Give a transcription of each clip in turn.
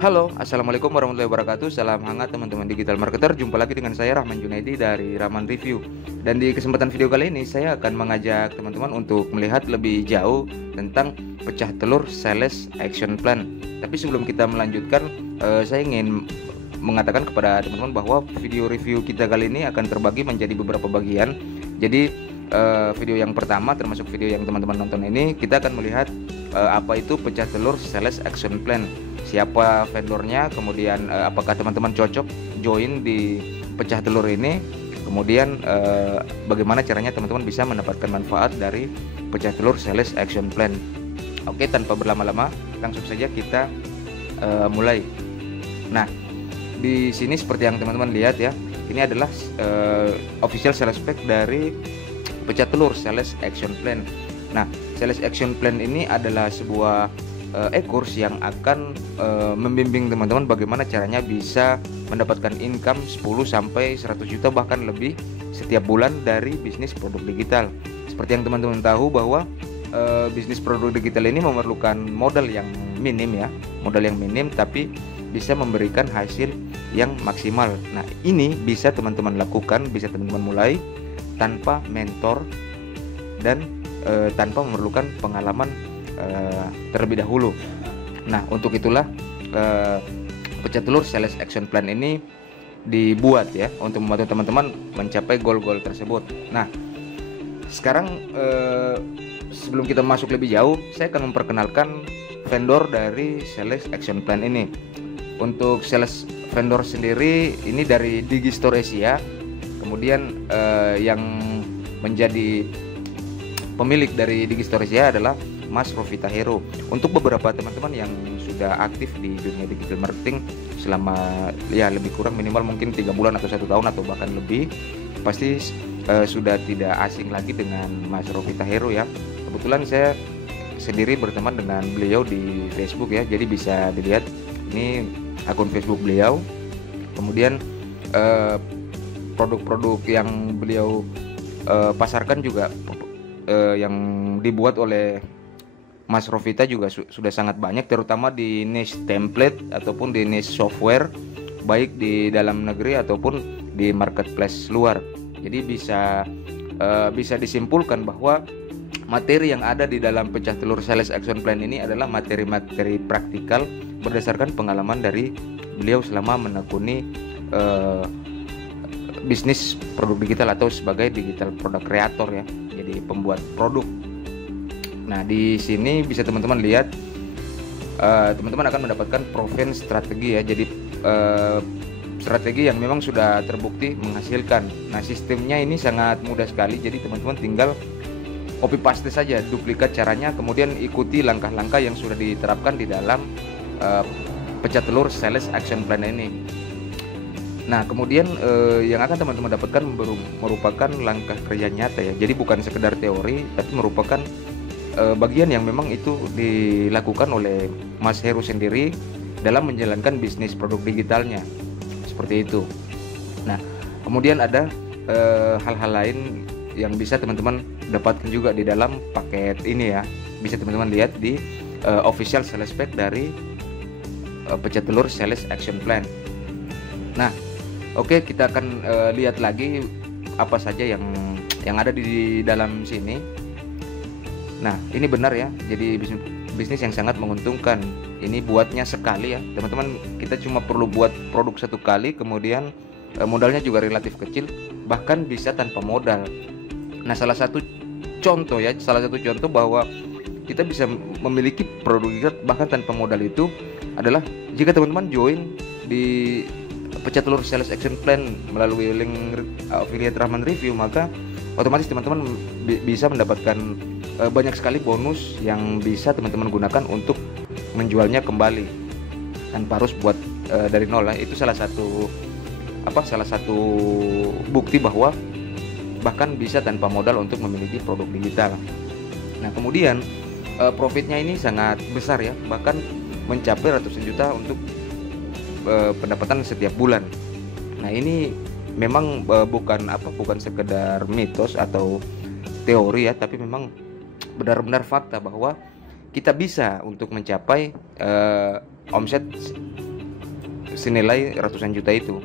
Halo, assalamualaikum warahmatullahi wabarakatuh. Salam hangat teman-teman digital marketer. Jumpa lagi dengan saya Rahman Junaidi dari Rahman Review. Dan di kesempatan video kali ini saya akan mengajak teman-teman untuk melihat lebih jauh tentang pecah telur sales action plan. Tapi sebelum kita melanjutkan, saya ingin mengatakan kepada teman-teman bahwa video review kita kali ini akan terbagi menjadi beberapa bagian. Jadi video yang pertama, termasuk video yang teman-teman nonton ini, kita akan melihat apa itu pecah telur sales action plan, siapa vendornya, kemudian apakah teman-teman cocok join di pecah telur ini, kemudian bagaimana caranya teman-teman bisa mendapatkan manfaat dari pecah telur sales action plan. Oke, tanpa berlama-lama langsung saja kita mulai. Nah, di sini seperti yang teman-teman lihat ya, ini adalah official sales pack dari pecah telur sales action plan. Nah, sales action plan ini adalah sebuah e-course yang akan membimbing teman-teman bagaimana caranya bisa mendapatkan income 10 sampai 100 juta bahkan lebih setiap bulan dari bisnis produk digital. Seperti yang teman-teman tahu bahwa bisnis produk digital ini memerlukan modal yang minim ya, modal yang minim tapi bisa memberikan hasil yang maksimal. Nah, ini bisa teman-teman lakukan, bisa teman-teman mulai tanpa mentor dan tanpa memerlukan pengalaman terlebih dahulu. Nah, untuk itulah pecah telur sales action plan ini dibuat ya untuk membantu teman-teman mencapai goal-goal tersebut. Nah, sekarang sebelum kita masuk lebih jauh, saya akan memperkenalkan vendor dari sales action plan ini. Untuk sales vendor sendiri ini dari Digistore Asia. Kemudian yang menjadi pemilik dari Digistore Asia adalah Mas Rofita Hero. Untuk beberapa teman-teman yang sudah aktif di dunia digital marketing selama ya lebih kurang minimal mungkin 3 bulan atau 1 tahun atau bahkan lebih, pasti sudah tidak asing lagi dengan Mas Rofita Hero ya. Kebetulan saya sendiri berteman dengan beliau di Facebook ya, jadi bisa dilihat ini akun Facebook beliau. Kemudian produk-produk yang beliau pasarkan juga yang dibuat oleh Mas Rofita juga sudah sangat banyak, terutama di niche template ataupun di niche software, baik di dalam negeri ataupun di marketplace luar. Jadi bisa disimpulkan bahwa materi yang ada di dalam pecah telur sales action plan ini adalah materi-materi praktikal berdasarkan pengalaman dari beliau selama menekuni bisnis produk digital atau sebagai digital product creator ya, jadi pembuat produk. Nah, di sini bisa teman-teman lihat, teman-teman akan mendapatkan proven strategi ya, jadi strategi yang memang sudah terbukti menghasilkan. Nah, sistemnya ini sangat mudah sekali, jadi teman-teman tinggal copy paste saja duplikat caranya, kemudian ikuti langkah-langkah yang sudah diterapkan di dalam pecah telur sales action plan ini. Nah, kemudian yang akan teman-teman dapatkan merupakan langkah kerja nyata ya. Jadi bukan sekedar teori, tapi merupakan bagian yang memang itu dilakukan oleh Mas Heru sendiri dalam menjalankan bisnis produk digitalnya. Seperti itu. Nah, kemudian ada hal-hal lain yang bisa teman-teman dapatkan juga di dalam paket ini ya. Bisa teman-teman lihat di official sales pack dari pecah telur sales action plan. Nah, oke, kita akan lihat lagi apa saja yang ada di dalam sini. Nah, ini benar ya, jadi bisnis yang sangat menguntungkan. Ini buatnya sekali ya teman-teman, kita cuma perlu buat produk satu kali, kemudian modalnya juga relatif kecil, bahkan bisa tanpa modal. Nah, salah satu contoh bahwa kita bisa memiliki produk digital bahkan tanpa modal itu adalah jika teman-teman join di pecah telur sales action plan melalui link affiliate Rahman Review, maka otomatis teman-teman bisa mendapatkan banyak sekali bonus yang bisa teman-teman gunakan untuk menjualnya kembali tanpa harus buat dari nol. Itu salah satu bukti bahwa bahkan bisa tanpa modal untuk memiliki produk digital. Nah, kemudian profitnya ini sangat besar ya, bahkan mencapai ratusan juta untuk pendapatan setiap bulan. Nah, ini memang bukan sekedar mitos atau teori ya, tapi memang benar-benar fakta bahwa kita bisa untuk mencapai omset senilai ratusan juta itu.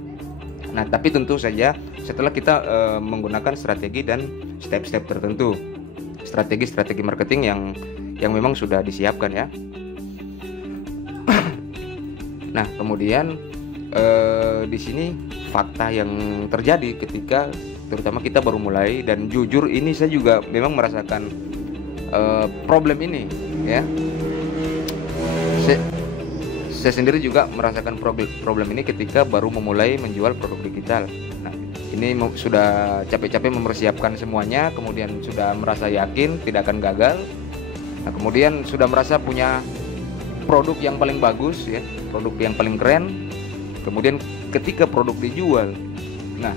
Nah, tapi tentu saja setelah kita menggunakan strategi dan step-step tertentu, strategi marketing yang memang sudah disiapkan ya. Nah, kemudian di sini fakta yang terjadi ketika terutama kita baru mulai, dan jujur ini saya juga memang merasakan problem ini ya. Saya sendiri juga merasakan problem ini ketika baru memulai menjual produk digital. Nah, ini sudah capek-capek mempersiapkan semuanya, kemudian sudah merasa yakin tidak akan gagal. Nah, kemudian sudah merasa punya produk yang paling bagus ya, produk yang paling keren. Kemudian ketika produk dijual, nah,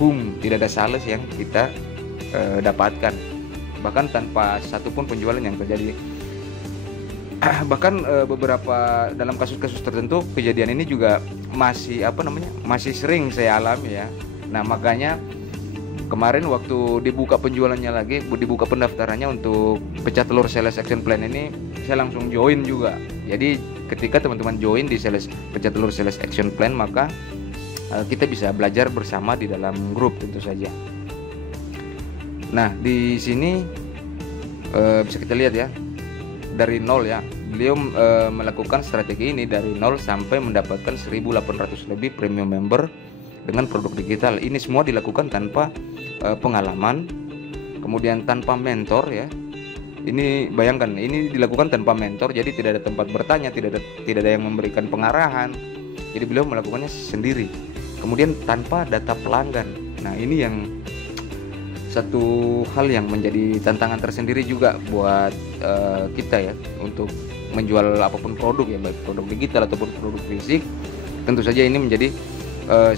boom, tidak ada sales yang kita dapatkan, bahkan tanpa satupun penjualan yang terjadi. Bahkan beberapa dalam kasus-kasus tertentu kejadian ini juga masih sering saya alami ya. Nah, makanya kemarin waktu dibuka penjualannya lagi, dibuka pendaftarannya untuk pecah telur sales action plan ini, saya langsung join juga. Jadi ketika teman-teman join di pecah telur sales action plan, maka kita bisa belajar bersama di dalam grup tentu saja. Nah, di sini bisa kita lihat ya, dari nol ya, beliau melakukan strategi ini dari nol sampai mendapatkan 1.800 lebih premium member dengan produk digital. Ini semua dilakukan tanpa pengalaman, kemudian tanpa mentor ya. Ini bayangkan, ini dilakukan tanpa mentor, jadi tidak ada tempat bertanya, tidak ada yang memberikan pengarahan. Jadi beliau melakukannya sendiri. Kemudian tanpa data pelanggan. Nah, ini yang satu hal yang menjadi tantangan tersendiri juga buat kita ya, untuk menjual apapun produk ya, baik produk digital ataupun produk fisik. Tentu saja ini menjadi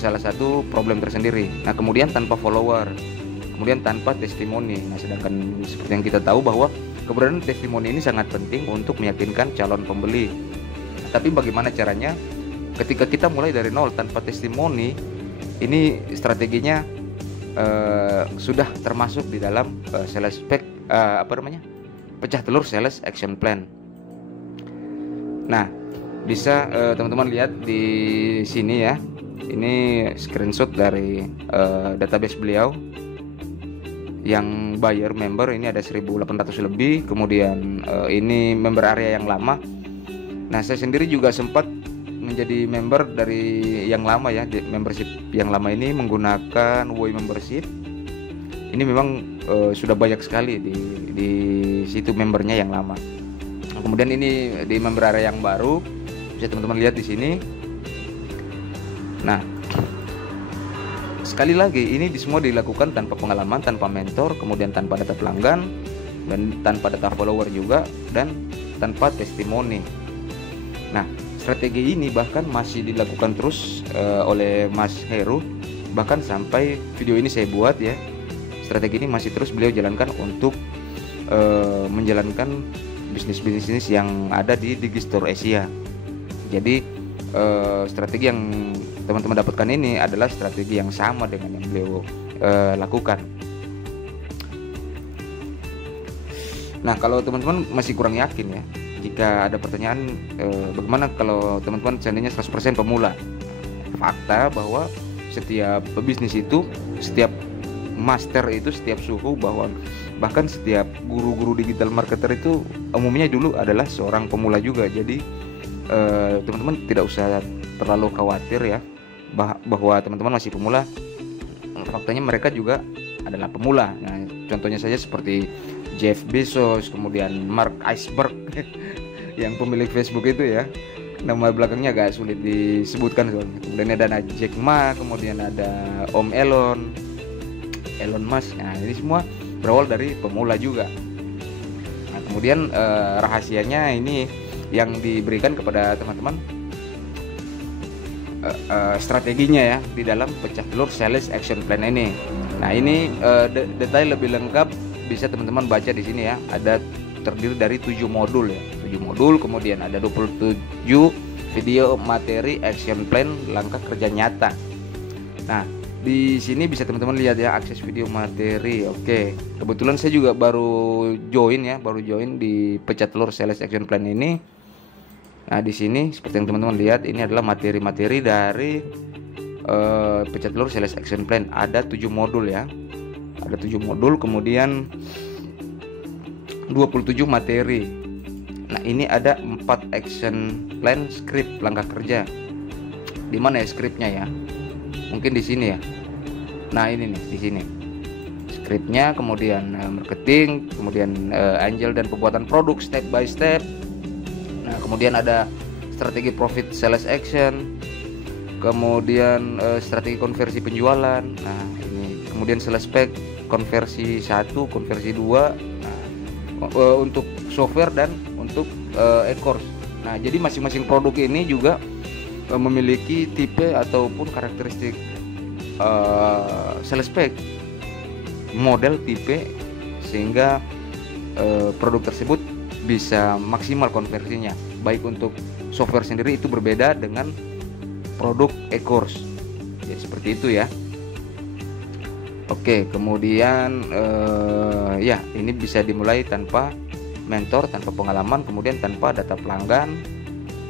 salah satu problem tersendiri. Nah, kemudian tanpa follower, kemudian tanpa testimoni. Nah, sedangkan seperti yang kita tahu bahwa keberadaan testimoni ini sangat penting untuk meyakinkan calon pembeli. Nah, tapi bagaimana caranya ketika kita mulai dari nol tanpa testimoni? Ini strateginya sudah termasuk di dalam sales pack pecah telur sales action plan. Nah, bisa teman-teman lihat di sini ya, ini screenshot dari database beliau yang buyer member ini ada 1.800 lebih. Kemudian ini member area yang lama. Nah, saya sendiri juga sempat menjadi member dari yang lama ya. Membership yang lama ini menggunakan Woi membership. Ini memang sudah banyak sekali di situ membernya yang lama. Kemudian ini di member area yang baru, bisa teman-teman lihat di sini. Nah, sekali lagi ini semua dilakukan tanpa pengalaman, tanpa mentor, kemudian tanpa data pelanggan, dan tanpa data follower juga, dan tanpa testimoni. Nah, strategi ini bahkan masih dilakukan terus oleh Mas Heru, bahkan sampai video ini saya buat ya. Strategi ini masih terus beliau jalankan untuk menjalankan bisnis yang ada di Digistore Asia. Jadi strategi yang teman-teman dapatkan ini adalah strategi yang sama dengan yang beliau lakukan. Nah, kalau teman-teman masih kurang yakin ya, jika ada pertanyaan bagaimana kalau teman-teman seandainya 100% pemula, fakta bahwa setiap bisnis itu, setiap master itu, setiap suhu, bahwa bahkan setiap guru-guru digital marketer itu umumnya dulu adalah seorang pemula juga. Jadi teman-teman tidak usah terlalu khawatir ya bahwa teman-teman masih pemula. Faktanya mereka juga adalah pemula. Nah, contohnya saja seperti Jeff Bezos, kemudian Mark Zuckerberg yang pemilik Facebook itu ya, nama belakangnya agak sulit disebutkan soalnya. Kemudian ada Jack Ma, kemudian ada Om Elon Musk. Nah, ini semua berawal dari pemula juga. Nah, kemudian rahasianya ini yang diberikan kepada teman-teman, strateginya ya di dalam pecah telur sales action plan ini. Nah, ini detail lebih lengkap bisa teman-teman baca di sini ya. Ada terdiri dari 7 modul ya. 7 modul, kemudian ada 27 video materi action plan langkah kerja nyata. Nah, di sini bisa teman-teman lihat ya, akses video materi. Oke. Kebetulan saya juga baru join di pecah telur sales action plan ini. Nah, di sini seperti yang teman-teman lihat, ini adalah materi-materi dari pecah telur sales action plan. Ada 7 modul ya. Ada 7 modul, kemudian 27 materi. Nah, ini ada 4 action plan script, langkah kerja. Di mana ya scriptnya ya? Mungkin di sini ya. Nah, ini nih di sini. Scriptnya, kemudian marketing, kemudian angel dan pembuatan produk step by step. Nah, kemudian ada strategi profit sales action, kemudian strategi konversi penjualan. Nah, ini kemudian sales pack konversi 1, konversi 2. Nah, untuk software dan untuk e-course. Nah, jadi masing-masing produk ini juga memiliki tipe ataupun karakteristik sales pack, model, tipe, sehingga produk tersebut bisa maksimal konversinya. Baik untuk software sendiri itu berbeda dengan produk e-course. Jadi seperti itu ya. Oke, kemudian ya ini bisa dimulai tanpa mentor, tanpa pengalaman, kemudian tanpa data pelanggan.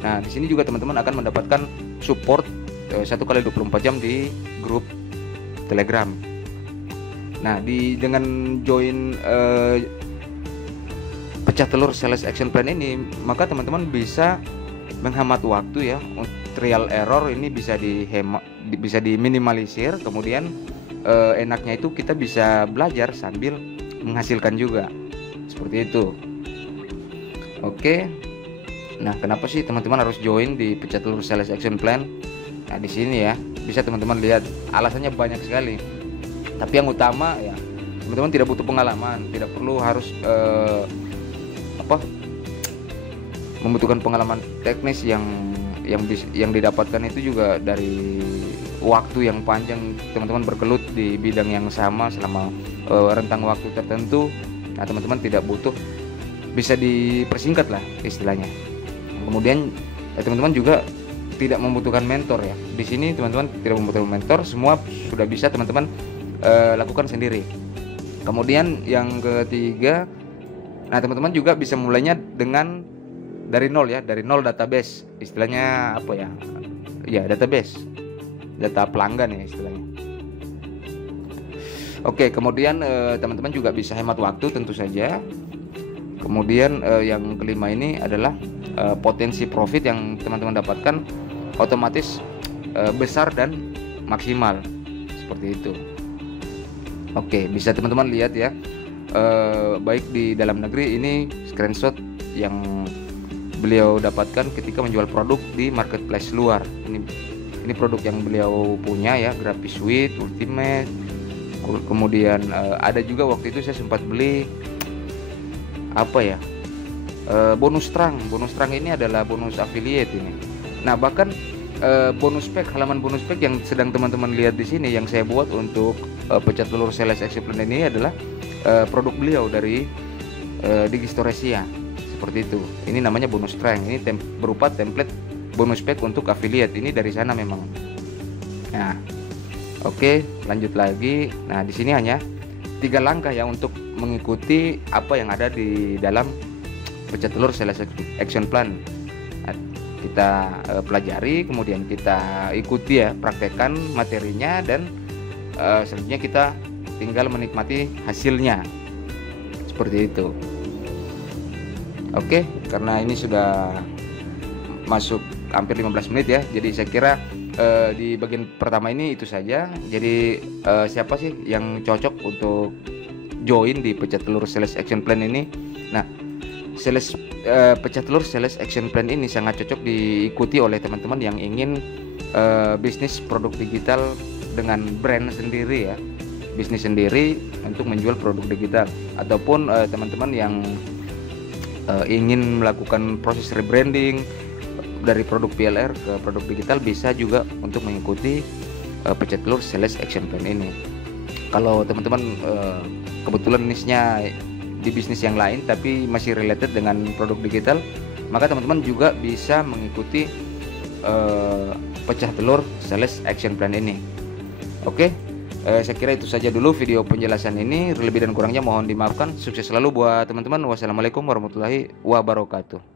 Nah, di sini juga teman-teman akan mendapatkan support 1x24 jam di grup Telegram. Nah, dengan join pecah telur sales action plan ini, maka teman-teman bisa menghemat waktu ya. Trial error ini bisa dihemat, bisa diminimalisir. Kemudian enaknya itu kita bisa belajar sambil menghasilkan juga, seperti itu. Oke. Nah, kenapa sih teman-teman harus join di pecah telur sales action plan? Nah, di sini ya bisa teman-teman lihat alasannya banyak sekali. Tapi yang utama ya, teman-teman tidak butuh pengalaman, tidak perlu harus membutuhkan pengalaman teknis yang didapatkan itu juga dari waktu yang panjang teman-teman bergelut di bidang yang sama selama rentang waktu tertentu. Nah, teman-teman tidak butuh, bisa dipersingkat lah istilahnya. Kemudian teman-teman juga tidak membutuhkan mentor ya. Di sini teman-teman tidak membutuhkan mentor, semua sudah bisa teman-teman lakukan sendiri. Kemudian yang ketiga, nah teman-teman juga bisa mulainya dari nol ya, dari nol database, istilahnya apa ya? Ya, database, data pelanggan ya istilahnya. Oke, kemudian teman-teman juga bisa hemat waktu tentu saja. Kemudian yang kelima ini adalah potensi profit yang teman-teman dapatkan otomatis besar dan maksimal, seperti itu. Oke, bisa teman-teman lihat ya, baik di dalam negeri, ini screenshot yang beliau dapatkan ketika menjual produk di marketplace luar. Ini produk yang beliau punya ya, Graphic Suite Ultimate. Kemudian ada juga waktu itu saya sempat beli bonus trunk. Bonus trunk ini adalah bonus affiliate ini. Nah, bahkan bonus pack, halaman bonus pack yang sedang teman-teman lihat di sini yang saya buat untuk pecah telur sales action plan ini adalah produk beliau dari Digistoresia, seperti itu. Ini namanya bonus trunk. Ini berupa template bonus pack untuk affiliate. Ini dari sana memang. Nah, oke, lanjut lagi. Nah, di sini hanya 3 langkah ya untuk mengikuti apa yang ada di dalam pecah telur sales action plan. Nah, kita pelajari, kemudian kita ikuti ya, praktekkan materinya, dan selanjutnya kita tinggal menikmati hasilnya, seperti itu. Oke, karena ini sudah masuk hampir 15 menit ya, jadi saya kira di bagian pertama ini itu saja. Jadi siapa sih yang cocok untuk join di pecah telur sales action plan ini? Nah, pecah telur sales action plan ini sangat cocok diikuti oleh teman-teman yang ingin bisnis produk digital dengan brand sendiri ya, bisnis sendiri untuk menjual produk digital, ataupun teman-teman yang ingin melakukan proses rebranding dari produk PLR ke produk digital, bisa juga untuk mengikuti pecah telur sales action plan ini. Kalau teman-teman kebetulan niche-nya di bisnis yang lain tapi masih related dengan produk digital, maka teman-teman juga bisa mengikuti pecah telur sales action plan ini. Oke, saya kira itu saja dulu video penjelasan ini. Lebih dan kurangnya mohon dimaafkan. Sukses selalu buat teman-teman. Wassalamualaikum warahmatullahi wabarakatuh.